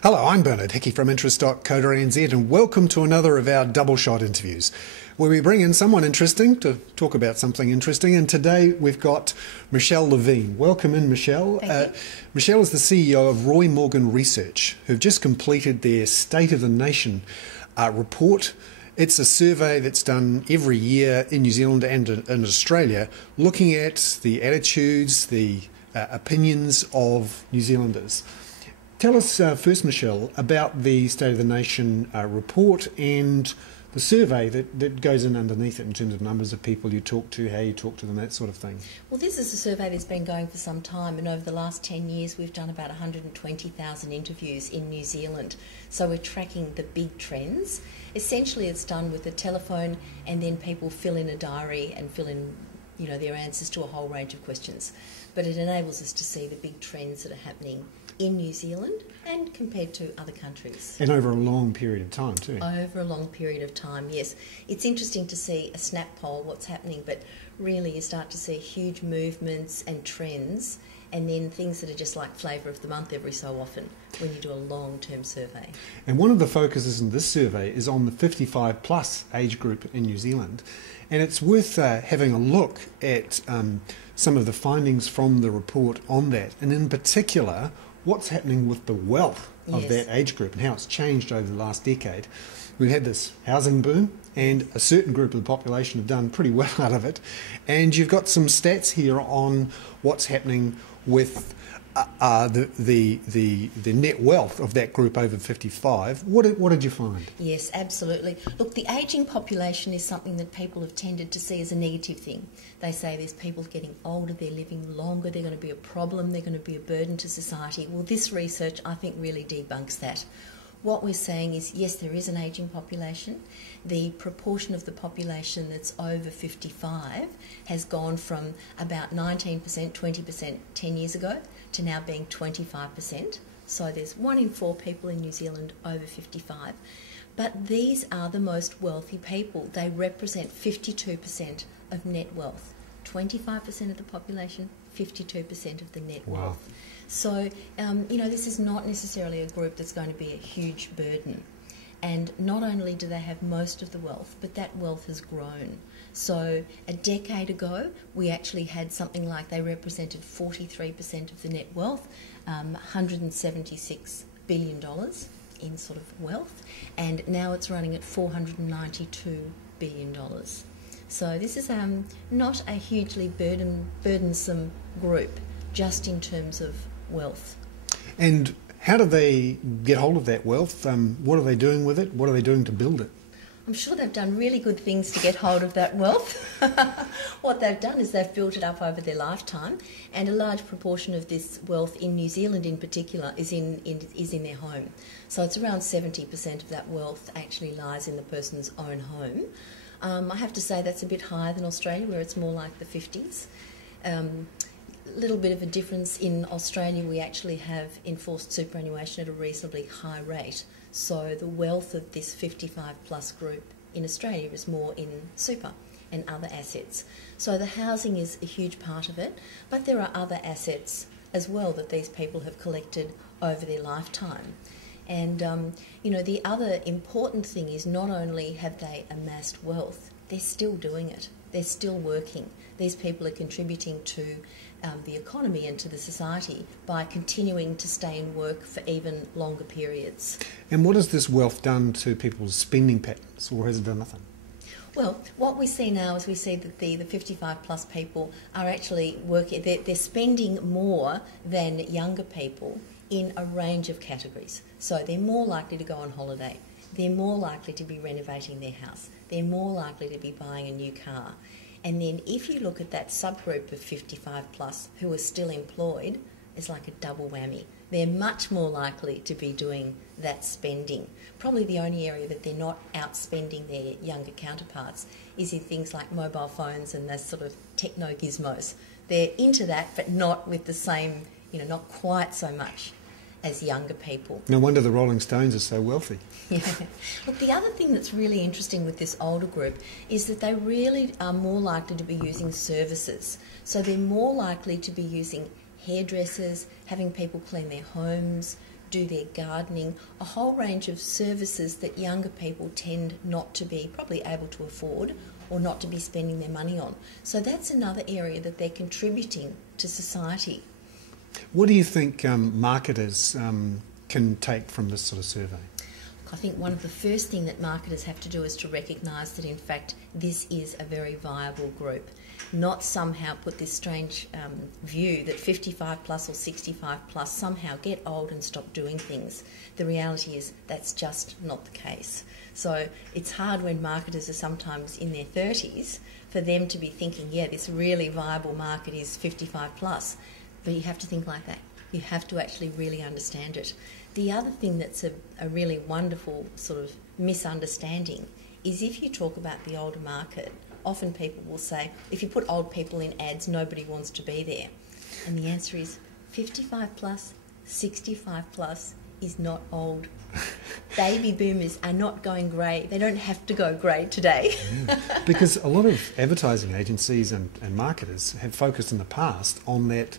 Hello, I'm Bernard Hickey from interest.co.nz and welcome to another of our double shot interviews where we bring in someone interesting to talk about something interesting, and today we've got Michele Levene. Welcome in, Michele. Michele is the CEO of Roy Morgan Research, who've just completed their State of the Nation report. It's a survey that's done every year in New Zealand and in Australia, looking at the attitudes, the opinions of New Zealanders. Tell us first, Michele, about the State of the Nation report and the survey that goes in underneath it in terms of numbers of people you talk to, how you talk to them, that sort of thing. Well, this is a survey that's been going for some time, and over the last 10 years we've done about 120,000 interviews in New Zealand. So we're tracking the big trends. Essentially it's done with a telephone, and then people fill in a diary and fill in their answers to a whole range of questions. But it enables us to see the big trends that are happening in New Zealand and compared to other countries. And over a long period of time too. Over a long period of time, yes. It's interesting to see a snap poll, what's happening, but really you start to see huge movements and trends, and then things that are just like flavour of the month every so often when you do a long-term survey. And one of the focuses in this survey is on the 55 plus age group in New Zealand. And it's worth having a look at some of the findings from the report on that, and in particular what's happening with the wealth of that age group and how it's changed over the last decade. We've had this housing boom, and a certain group of the population have done pretty well out of it. And you've got some stats here on what's happening with the net wealth of that group over 55. What did you find? Yes, absolutely. Look, the ageing population is something that people have tended to see as a negative thing. They say there's people getting older, they're living longer, they're going to be a problem, they're going to be a burden to society. Well, this research, I think, really debunks that. What we're saying is, yes, there is an ageing population. The proportion of the population that's over 55 has gone from about 19%, 20% 10 years ago to now being 25%. So there's 1 in 4 people in New Zealand over 55. But these are the most wealthy people. They represent 52% of net wealth. 25% of the population, 52% of the net wealth. So, this is not necessarily a group that's going to be a huge burden. And not only do they have most of the wealth, but that wealth has grown. So a decade ago, we actually had something like they represented 43% of the net wealth, $176 billion in sort of wealth, and now it's running at $492 billion. So this is not a hugely burdensome group, just in terms of wealth. And how do they get hold of that wealth? What are they doing with it? What are they doing to build it? I'm sure they've done really good things to get hold of that wealth. What they've done is they've built it up over their lifetime, and a large proportion of this wealth in New Zealand in particular is in their home. So it's around 70% of that wealth actually lies in the person's own home. I have to say that's a bit higher than Australia, where it's more like the 50s. Little bit of a difference. In Australia, we actually have enforced superannuation at a reasonably high rate. So the wealth of this 55 plus group in Australia is more in super and other assets. So the housing is a huge part of it, but there are other assets as well that these people have collected over their lifetime. And the other important thing is, not only have they amassed wealth, they're still doing it. They're still working. These people are contributing to the economy and to the society by continuing to stay in work for even longer periods. And what has this wealth done to people's spending patterns, or has it done nothing? Well, what we see now is we see that the 55 plus people are actually working, they're spending more than younger people in a range of categories. So they're more likely to go on holiday, they're more likely to be renovating their house, they're more likely to be buying a new car. And then if you look at that subgroup of 55 plus who are still employed, it's like a double whammy. They're much more likely to be doing that spending. Probably the only area that they're not outspending their younger counterparts is in things like mobile phones and those sort of techno gizmos. They're into that, but not with the same, not quite so much as younger people. No wonder the Rolling Stones are so wealthy. Yeah. Look, the other thing that's really interesting with this older group is that they really are more likely to be using services. So they're more likely to be using hairdressers, having people clean their homes, do their gardening, a whole range of services that younger people tend not to be probably able to afford or not to be spending their money on. So that's another area that they're contributing to society. What do you think marketers can take from this sort of survey? I think one of the first things that marketers have to do is to recognise that in fact this is a very viable group, not somehow put this strange view that 55 plus or 65 plus somehow get old and stop doing things. The reality is that's just not the case. So it's hard when marketers are sometimes in their 30s for them to be thinking, yeah, this really viable market is 55 plus, but you have to think like that. You have to actually really understand it. The other thing that's a really wonderful sort of misunderstanding is if you talk about the older market, often people will say, if you put old people in ads, nobody wants to be there. And the answer is 55 plus, 65 plus is not old. Baby boomers are not going grey. They don't have to go grey today. Yeah. Because a lot of advertising agencies and marketers have focused in the past on that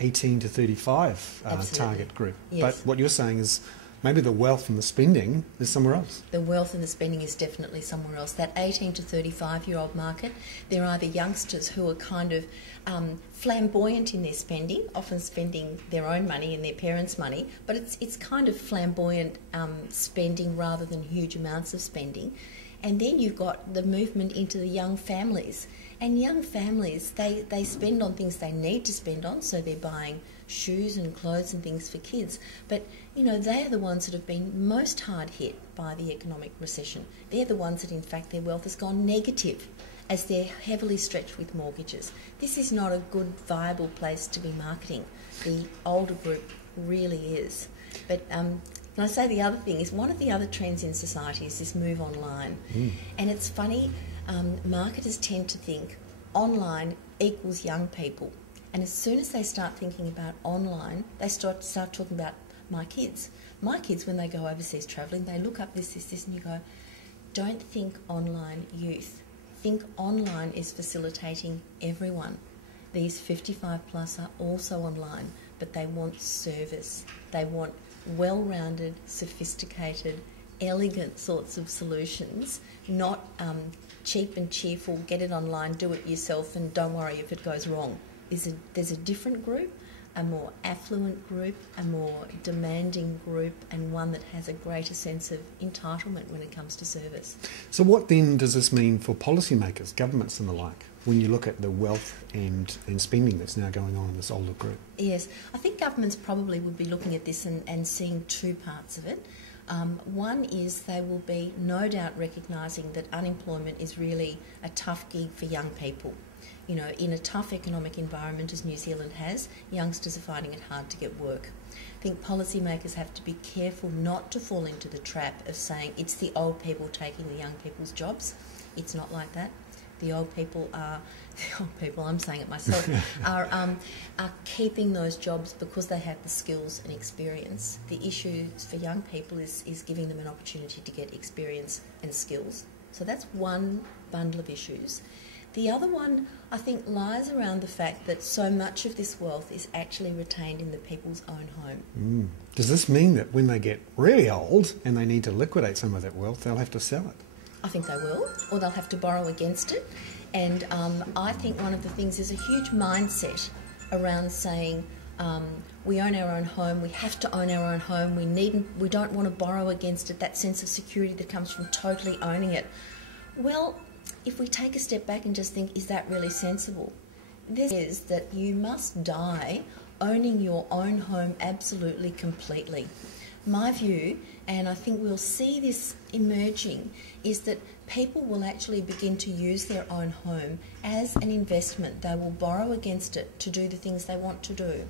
18 to 35 target group. Yes. But what you're saying is maybe the wealth and the spending is somewhere else. The wealth and the spending is definitely somewhere else. That 18 to 35-year-old market, they're either youngsters who are kind of flamboyant in their spending, often spending their own money and their parents' money, but it's kind of flamboyant spending rather than huge amounts of spending. And then you've got the movement into the young families. And young families, they spend on things they need to spend on, so they're buying shoes and clothes and things for kids. But, they are the ones that have been most hard hit by the economic recession. They're the ones that, in fact, their wealth has gone negative as they're heavily stretched with mortgages. This is not a good, viable place to be marketing. The older group really is. But and I say the other thing is one of the other trends in society is this move online. And it's funny, marketers tend to think online equals young people. And as soon as they start thinking about online, they start talking about my kids. My kids, when they go overseas travelling, they look up this, and you go, don't think online youth. Think online is facilitating everyone. These 55 plus are also online, but they want service. They want well-rounded, sophisticated, elegant sorts of solutions, not cheap and cheerful, get it online, do it yourself, and don't worry if it goes wrong. There's a different group, a more affluent group, a more demanding group, and one that has a greater sense of entitlement when it comes to service. So what then does this mean for policymakers, governments and the like, when you look at the wealth and spending that's now going on in this older group? Yes, I think governments probably would be looking at this and seeing two parts of it. One is they will be no doubt recognising that unemployment is really a tough gig for young people. In a tough economic environment as New Zealand has, youngsters are finding it hard to get work. I think policymakers have to be careful not to fall into the trap of saying it's the old people taking the young people's jobs. It's not like that. The old people, I'm saying it myself, are keeping those jobs because they have the skills and experience. The issue for young people is giving them an opportunity to get experience and skills. So that's one bundle of issues. The other one, I think, lies around the fact that so much of this wealth is actually retained in the people's own home. Does this mean that when they get really old and they need to liquidate some of that wealth, they'll have to sell it? I think they will, or they'll have to borrow against it. And I think one of the things is a huge mindset around saying we own our own home, we have to own our own home, we don't want to borrow against it, that sense of security that comes from totally owning it. Well, if we take a step back and just think, is that really sensible? This is that you must die owning your own home absolutely, completely. My view, and I think we'll see this emerging, is that people will actually begin to use their own home as an investment. They will borrow against it to do the things they want to do.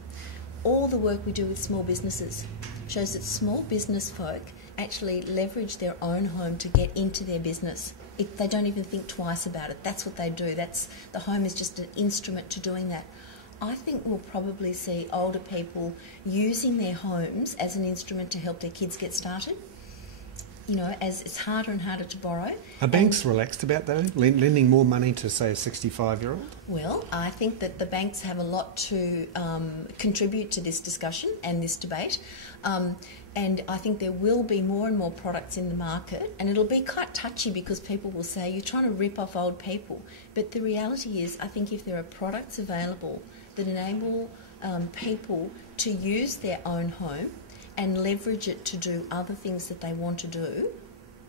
All the work we do with small businesses shows that small business folk actually leverage their own home to get into their business. They don't even think twice about it. That's what they do. The home is just an instrument to doing that. I think we'll probably see older people using their homes as an instrument to help their kids get started. as it's harder and harder to borrow. Are banks relaxed about that, lending more money to, say, a 65-year-old? Well, I think that the banks have a lot to contribute to this discussion and this debate. And I think there will be more and more products in the market, and it'll be quite touchy because people will say, you're trying to rip off old people. But the reality is, I think if there are products available that enable people to use their own home and leverage it to do other things that they want to do,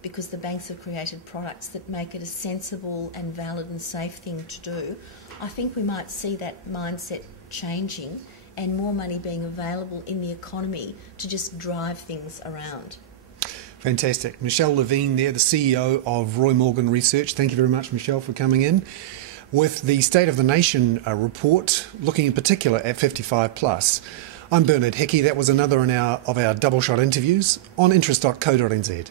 because the banks have created products that make it a sensible and valid and safe thing to do, I think we might see that mindset changing and more money being available in the economy to just drive things around. Fantastic. Michele Levene there, the CEO of Roy Morgan Research. Thank you very much, Michele, for coming in. With the State of the Nation report, looking in particular at 55 plus. I'm Bernard Hickey. That was another of our double shot interviews on interest.co.nz.